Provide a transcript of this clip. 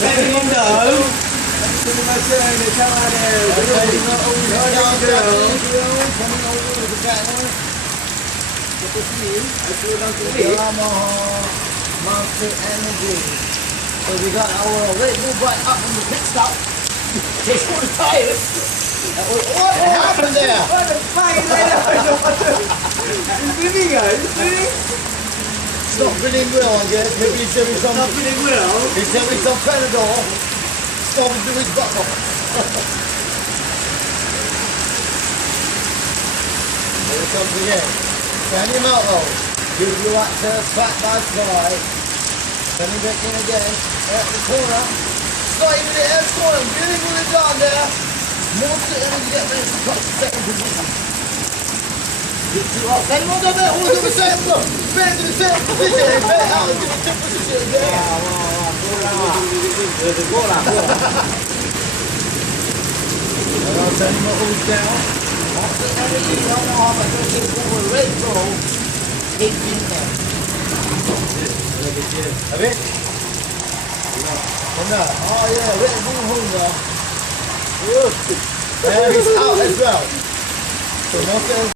Taking him down. Terima kasih ni cara dia. Tengok Monster Energy. So we got our Red Bull bike up from the pit stop. Just for the tires. What happened there? What the fuck is that? It's spinning, guys. It's spinning. Stop spinning wheel, I guess. Maybe he's having some. Stop spinning wheel. He's having some Panadol. Stop and do his butt off. Here it comes again. Stand him out though. Give you access flat by side. Turning back in again. At the corner. Starting with the air corner. Beautifully done there. Monster Energy get ready to touch the second position. Get you up. Then we'll go back. We'll do the same. Look. Back to the same position. Back out into the same position again. And I'll turn him all down. Monster Energy. Don't know how much looking forward. Red Bull. 18 there. A bit? Honda. Oh yeah, Red Bull Honda. And he's out as well. So Monster